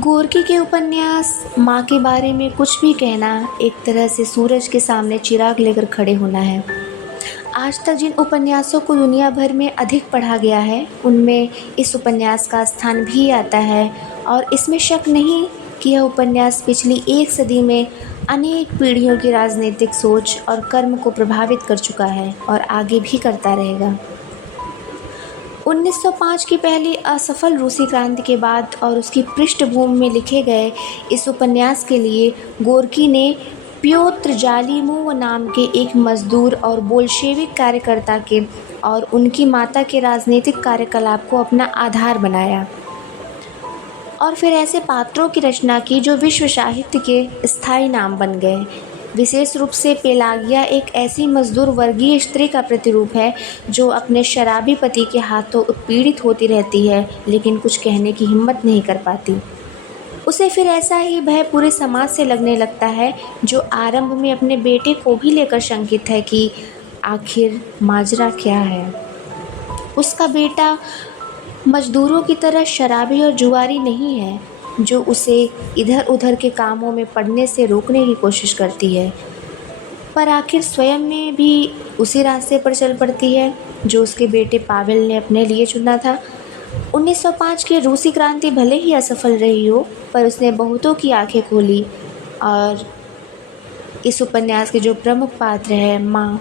गोरकी के उपन्यास माँ के बारे में कुछ भी कहना एक तरह से सूरज के सामने चिराग लेकर खड़े होना है। आज तक जिन उपन्यासों को दुनिया भर में अधिक पढ़ा गया है, उनमें इस उपन्यास का स्थान भी आता है और इसमें शक नहीं कि यह उपन्यास पिछली एक सदी में अनेक पीढ़ियों की राजनीतिक सोच और कर्म को प्रभावित कर चुका है और आगे भी करता रहेगा। 1905 की पहली असफल रूसी क्रांति के बाद और उसकी पृष्ठभूमि में लिखे गए इस उपन्यास के लिए गोर्की ने प्योत्र जालिमोव नाम के एक मजदूर और बोल्शेविक कार्यकर्ता के और उनकी माता के राजनीतिक कार्यकलाप को अपना आधार बनाया और फिर ऐसे पात्रों की रचना की जो विश्व साहित्य के स्थायी नाम बन गए। विशेष रूप से पेलागिया एक ऐसी मजदूर वर्गीय स्त्री का प्रतिरूप है जो अपने शराबी पति के हाथों उत्पीड़ित होती रहती है, लेकिन कुछ कहने की हिम्मत नहीं कर पाती। उसे फिर ऐसा ही भय पूरे समाज से लगने लगता है जो आरंभ में अपने बेटे को भी लेकर शंकित है कि आखिर माजरा क्या है। उसका बेटा मजदूरों की तरह शराबी और जुआरी नहीं है जो उसे इधर उधर के कामों में पड़ने से रोकने की कोशिश करती है, पर आखिर स्वयं में भी उसी रास्ते पर चल पड़ती है जो उसके बेटे पावेल ने अपने लिए चुना था। 1905 की रूसी क्रांति भले ही असफल रही हो, पर उसने बहुतों की आंखें खोली और इस उपन्यास के जो प्रमुख पात्र है माँ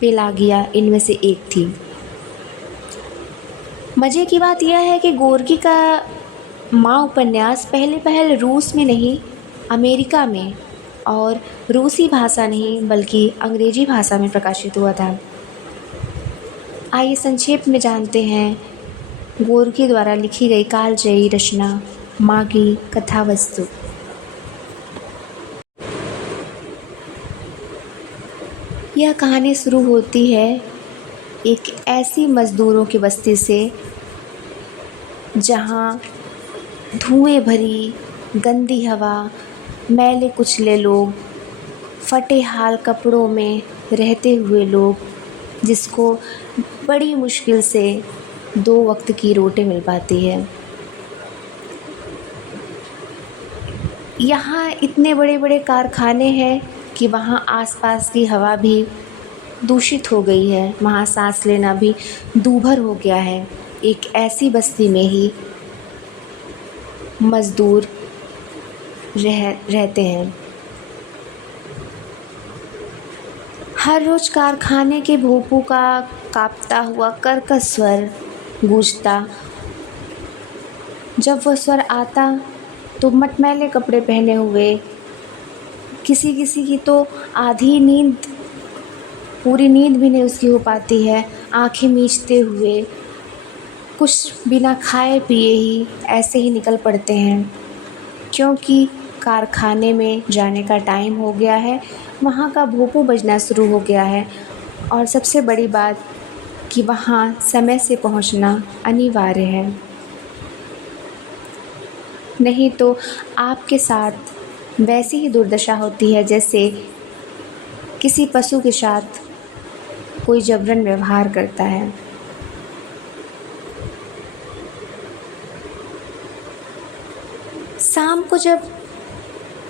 पेलागिया इनमें से एक थी। मज़े की बात यह है कि गोर्की का माँ उपन्यास पहल रूस में नहीं, अमेरिका में और रूसी भाषा नहीं बल्कि अंग्रेजी भाषा में प्रकाशित हुआ था। आइए संक्षेप में जानते हैं गोर्की द्वारा लिखी गई कालजयी रचना माँ की कथा वस्तु। यह कहानी शुरू होती है एक ऐसी मज़दूरों की बस्ती से जहाँ धुएं भरी गंदी हवा, मैले कुचले लोग, फटे हाल कपड़ों में रहते हुए लोग, जिसको बड़ी मुश्किल से 2 वक्त की रोटी मिल पाती है। यहाँ इतने बड़े बड़े कारखाने हैं कि वहाँ आसपास की हवा भी दूषित हो गई है, वहाँ सांस लेना भी दूभर हो गया है। एक ऐसी बस्ती में ही मज़दूर रहते हैं। हर रोज़ कारखाने के भोंपू का काँपता हुआ कर्कश स्वर गूंजता। जब वह स्वर आता तो मटमैले कपड़े पहने हुए किसी किसी की तो आधी नींद, पूरी नींद भी नहीं उसकी हो पाती है, आंखें मीचते हुए कुछ बिना खाए पिए ही ऐसे ही निकल पड़ते हैं, क्योंकि कारखाने में जाने का टाइम हो गया है, वहाँ का भोंपू बजना शुरू हो गया है और सबसे बड़ी बात कि वहाँ समय से पहुँचना अनिवार्य है, नहीं तो आपके साथ वैसी ही दुर्दशा होती है जैसे किसी पशु के साथ कोई जबरन व्यवहार करता है। शाम को जब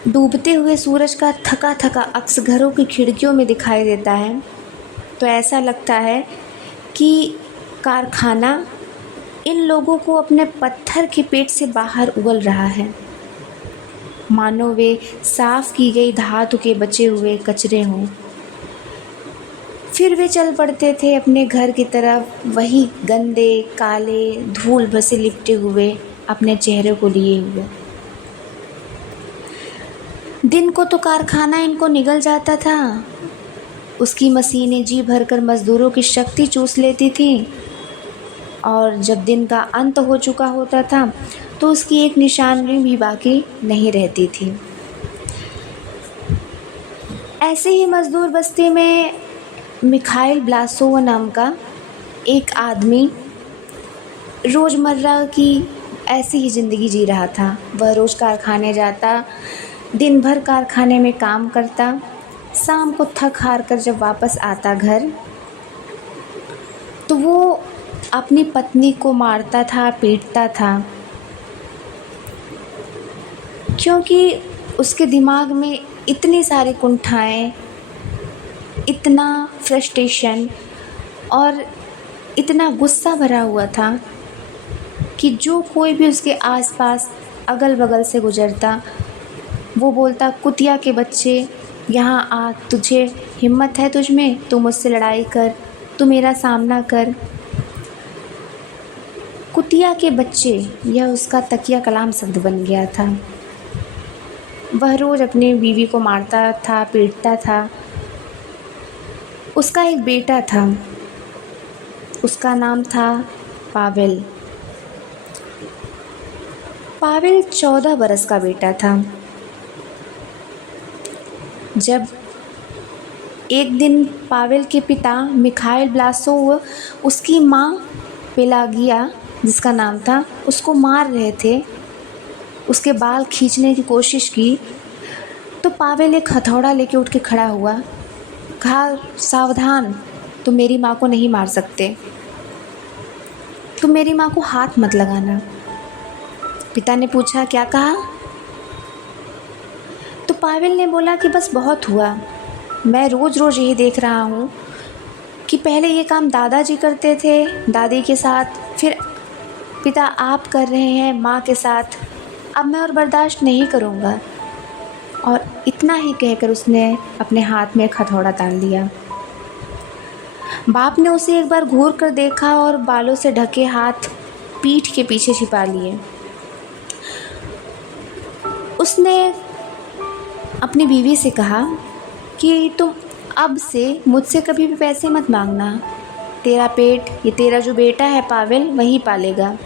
डूबते हुए सूरज का थका थका अक्स घरों की खिड़कियों में दिखाई देता है तो ऐसा लगता है कि कारखाना इन लोगों को अपने पत्थर के पेट से बाहर उगल रहा है, मानो वे साफ की गई धातु के बचे हुए कचरे हों। फिर वे चल पड़ते थे अपने घर की तरफ, वही गंदे काले धूल भसे लिपटे हुए अपने चेहरे को लिए हुए। दिन को तो कारखाना इनको निगल जाता था, उसकी मशीनें जी भरकर मज़दूरों की शक्ति चूस लेती थी और जब दिन का अंत हो चुका होता था तो उसकी एक निशानी भी बाकी नहीं रहती थी। ऐसे ही मज़दूर बस्ती में मिखाइल ब्लासोव नाम का एक आदमी रोज़मर्रा की ऐसी ही ज़िंदगी जी रहा था। वह रोज़ कारखाने जाता, दिन भर कारखाने में काम करता, शाम को थक हार कर जब वापस आता घर तो वो अपनी पत्नी को मारता था, पीटता था क्योंकि उसके दिमाग में इतनी सारी कुंठाएँ, इतना फ्रस्ट्रेशन और इतना गुस्सा भरा हुआ था कि जो कोई भी उसके आसपास अगल-बगल से गुज़रता, वो बोलता, कुतिया के बच्चे, यहाँ आ, तुझे हिम्मत है तुझ में, तू मुझसे लड़ाई कर, तू मेरा सामना कर। कुतिया के बच्चे, यह उसका तकिया कलाम शब्द बन गया था। वह रोज़ अपनी बीवी को मारता था, पीटता था। उसका एक बेटा था, उसका नाम था पावेल। पावेल 14 बरस का बेटा था। जब एक दिन पावेल के पिता मिखाइल ब्लासोव उसकी माँ पेलागिया, जिसका नाम था, उसको मार रहे थे, उसके बाल खींचने की कोशिश की, तो पावेल एक हथौड़ा लेके उठ के खड़ा हुआ, कहा, सावधान, तुम मेरी माँ को नहीं मार सकते, तुम मेरी माँ को हाथ मत लगाना। पिता ने पूछा, क्या कहा? तो पावेल ने बोला कि बस बहुत हुआ, मैं रोज़ रोज़ यही देख रहा हूँ कि पहले ये काम दादाजी करते थे दादी के साथ, फिर पिता आप कर रहे हैं माँ के साथ, अब मैं और बर्दाश्त नहीं करूँगा। और इतना ही कहकर उसने अपने हाथ में एक हथौड़ा तान लिया। बाप ने उसे एक बार घूर कर देखा और बालों से ढके हाथ पीठ के पीछे छिपा लिए। उसने अपनी बीवी से कहा कि तुम अब से मुझसे कभी भी पैसे मत मांगना, तेरा पेट, ये तेरा जो बेटा है पावेल, वही पालेगा।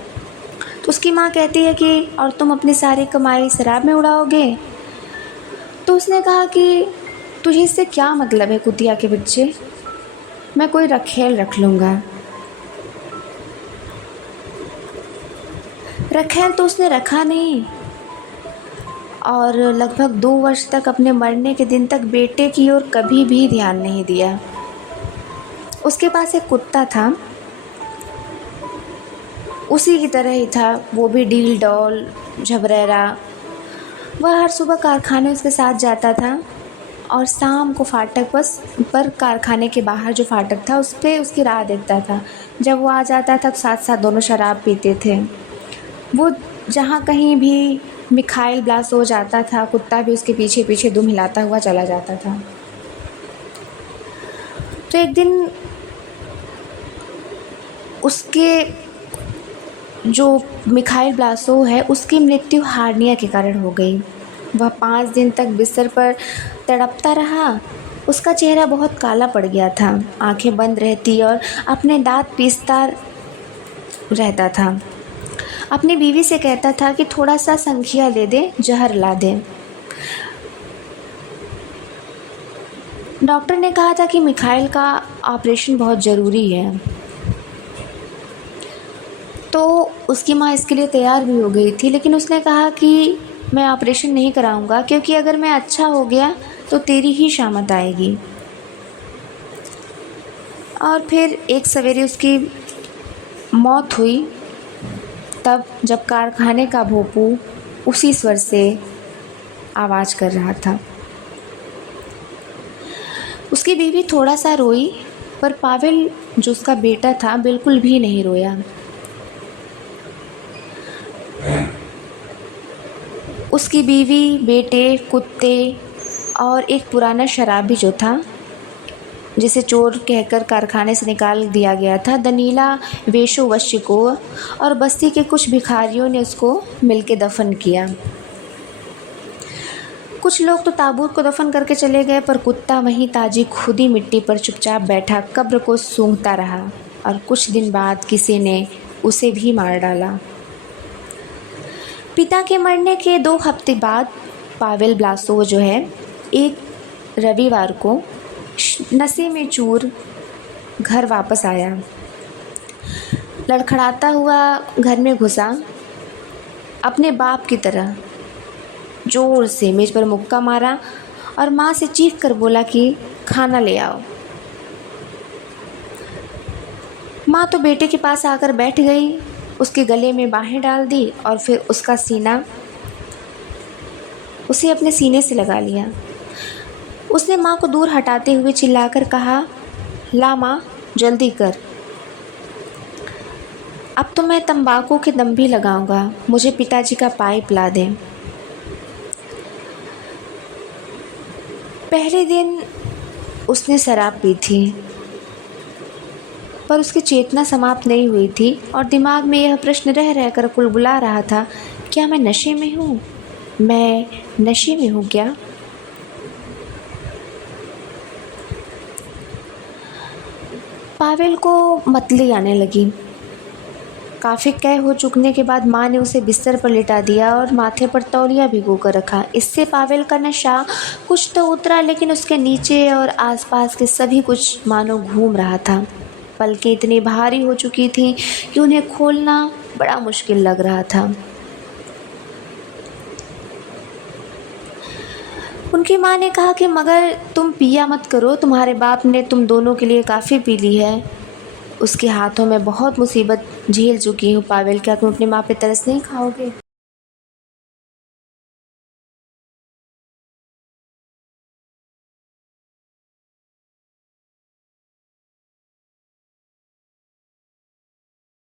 तो उसकी माँ कहती है कि और तुम अपनी सारी कमाई शराब में उड़ाओगे? तो उसने कहा कि तुझे इससे क्या मतलब है कुतिया के बच्चे, मैं कोई रखेल रख लूँगा। रखेल तो उसने रखा नहीं और लगभग 2 वर्ष तक, अपने मरने के दिन तक, बेटे की ओर कभी भी ध्यान नहीं दिया। उसके पास एक कुत्ता था, उसी की तरह ही था, वो भी डील डॉल, झबरेरा। वह हर सुबह कारखाने उसके साथ जाता था और शाम को फाटक पर कारखाने के बाहर जो फाटक था उस पर उसकी राह देखता था। जब वो आ जाता था तो साथ साथ दोनों शराब पीते थे। वो जहाँ कहीं भी मिखाइल ब्लासोव जाता था, कुत्ता भी उसके पीछे पीछे दुम हिलाता हुआ चला जाता था। तो एक दिन उसके जो मिखाइल ब्लासोव है, उसकी मृत्यु हार्निया के कारण हो गई। वह 5 दिन तक बिस्तर पर तड़पता रहा। उसका चेहरा बहुत काला पड़ गया था, आंखें बंद रहती और अपने दांत पीसता रहता था। अपनी बीवी से कहता था कि थोड़ा सा संखिया दे दे, जहर ला दे। डॉक्टर ने कहा था कि मिखाइल का ऑपरेशन बहुत ज़रूरी है। तो उसकी माँ इसके लिए तैयार भी हो गई थी, लेकिन उसने कहा कि मैं ऑपरेशन नहीं कराऊंगा, क्योंकि अगर मैं अच्छा हो गया तो तेरी ही शामत आएगी। और फिर एक सवेरे उसकी मौत हुई, तब जब कारखाने का भोपू उसी स्वर से आवाज़ कर रहा था। उसकी बीवी थोड़ा सा रोई, पर पावेल जो उसका बेटा था बिल्कुल भी नहीं रोया। उसकी बीवी, बेटे, कुत्ते और एक पुराना शराबी जो था, जिसे चोर कहकर कारखाने से निकाल दिया गया था, दनीला वेशोवश्चिको, और बस्ती के कुछ भिखारियों ने उसको मिलके दफन किया। कुछ लोग तो ताबूत को दफन करके चले गए, पर कुत्ता वहीं ताजी खुदी मिट्टी पर चुपचाप बैठा कब्र को सूंघता रहा और कुछ दिन बाद किसी ने उसे भी मार डाला। पिता के मरने के 2 हफ्ते बाद पावेल ब्लासोव जो है, एक रविवार को नशे में चूर घर वापस आया। लड़खड़ाता हुआ घर में घुसा, अपने बाप की तरह जोर से मेज पर मुक्का मारा और माँ से चीख कर बोला कि खाना ले आओ। माँ तो बेटे के पास आकर बैठ गई, उसके गले में बाहें डाल दी और फिर उसका सीना उसे अपने सीने से लगा लिया। उसने माँ को दूर हटाते हुए चिल्लाकर कहा, ला माँ, जल्दी कर। अब तो मैं तंबाकू के दम भी लगाऊंगा, मुझे पिताजी का पाइप पिला दें। पहले दिन उसने शराब पी थी, पर उसकी चेतना समाप्त नहीं हुई थी और दिमाग में यह प्रश्न रह रहकर कुलबुला रहा था, क्या मैं नशे में हूँ? मैं नशे में हूँ क्या? पावेल को मतली आने लगी। काफ़ी कह हो चुकने के बाद माँ ने उसे बिस्तर पर लिटा दिया और माथे पर तौलिया भिगो कर रखा। इससे पावेल का नशा कुछ तो उतरा, लेकिन उसके नीचे और आसपास के सभी कुछ मानो घूम रहा था। पलकें इतनी भारी हो चुकी थीं कि उन्हें खोलना बड़ा मुश्किल लग रहा था। उनकी माँ ने कहा कि मगर तुम पिया मत करो, तुम्हारे बाप ने तुम दोनों के लिए काफ़ी पी ली है। उसके हाथों में बहुत मुसीबत झेल चुकी हूँ पावेल, क्या तुम अपनी माँ पे तरस नहीं खाओगे?